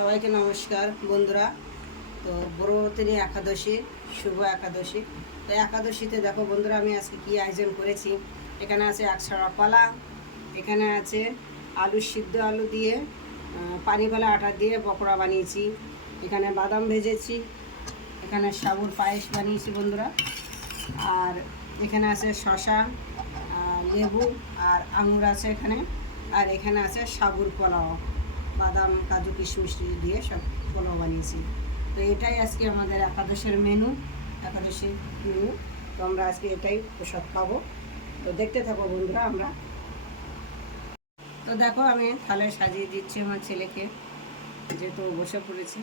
সবাইকে নমস্কার বন্ধুরা। তো বড়দিনী একাদশী, শুভ একাদশী। তো একাদশীতে দেখো বন্ধুরা, আমি আজকে কি আয়োজন করেছি। এখানে আছে একছড়া কলা, এখানে আছে আলু, সিদ্ধ আলু দিয়ে পানিওয়ালা আটা দিয়ে পকোড়া বানিয়েছি, এখানে বাদাম ভেজেছি, এখানে সাবুর পায়েস বানিয়েছি বন্ধুরা, আর এখানে আছে শসা, লেবু আর আঙুর আছে এখানে, আর এখানে আছে সাবুর পোলাও, বাদাম কাজু কিশমিশ দিয়ে সব পোলাও বানিয়েছি। তো এটাই আজকে আমাদের একাদশের মেনু, একাদশীর মেনু। তো আমরা আজকে এটাই প্রসাদ খাবো। তো দেখতে থাকো বন্ধুরা। আমরা তো দেখো, আমি থালায় সাজিয়ে দিচ্ছি আমার ছেলেকে, যেহেতু বসে পড়েছি।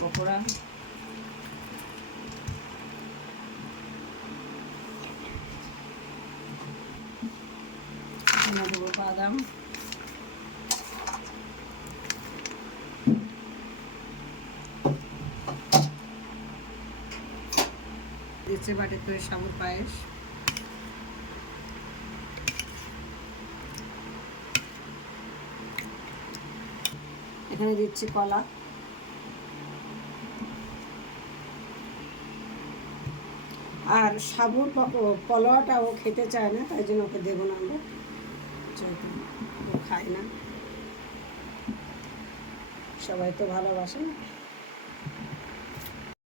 পকোড়া, দেবো বাদাম, দিচ্ছে বাটি করে সাবুর পায়েস, এখানে দিচ্ছি কলা, আর সাবুর পোলাওটা ও খেতে চায় না, তাই জন্য ওকে দেবো না আমরা, যেহেতু ও খায় না। সবাই তো ভালোবাসে না।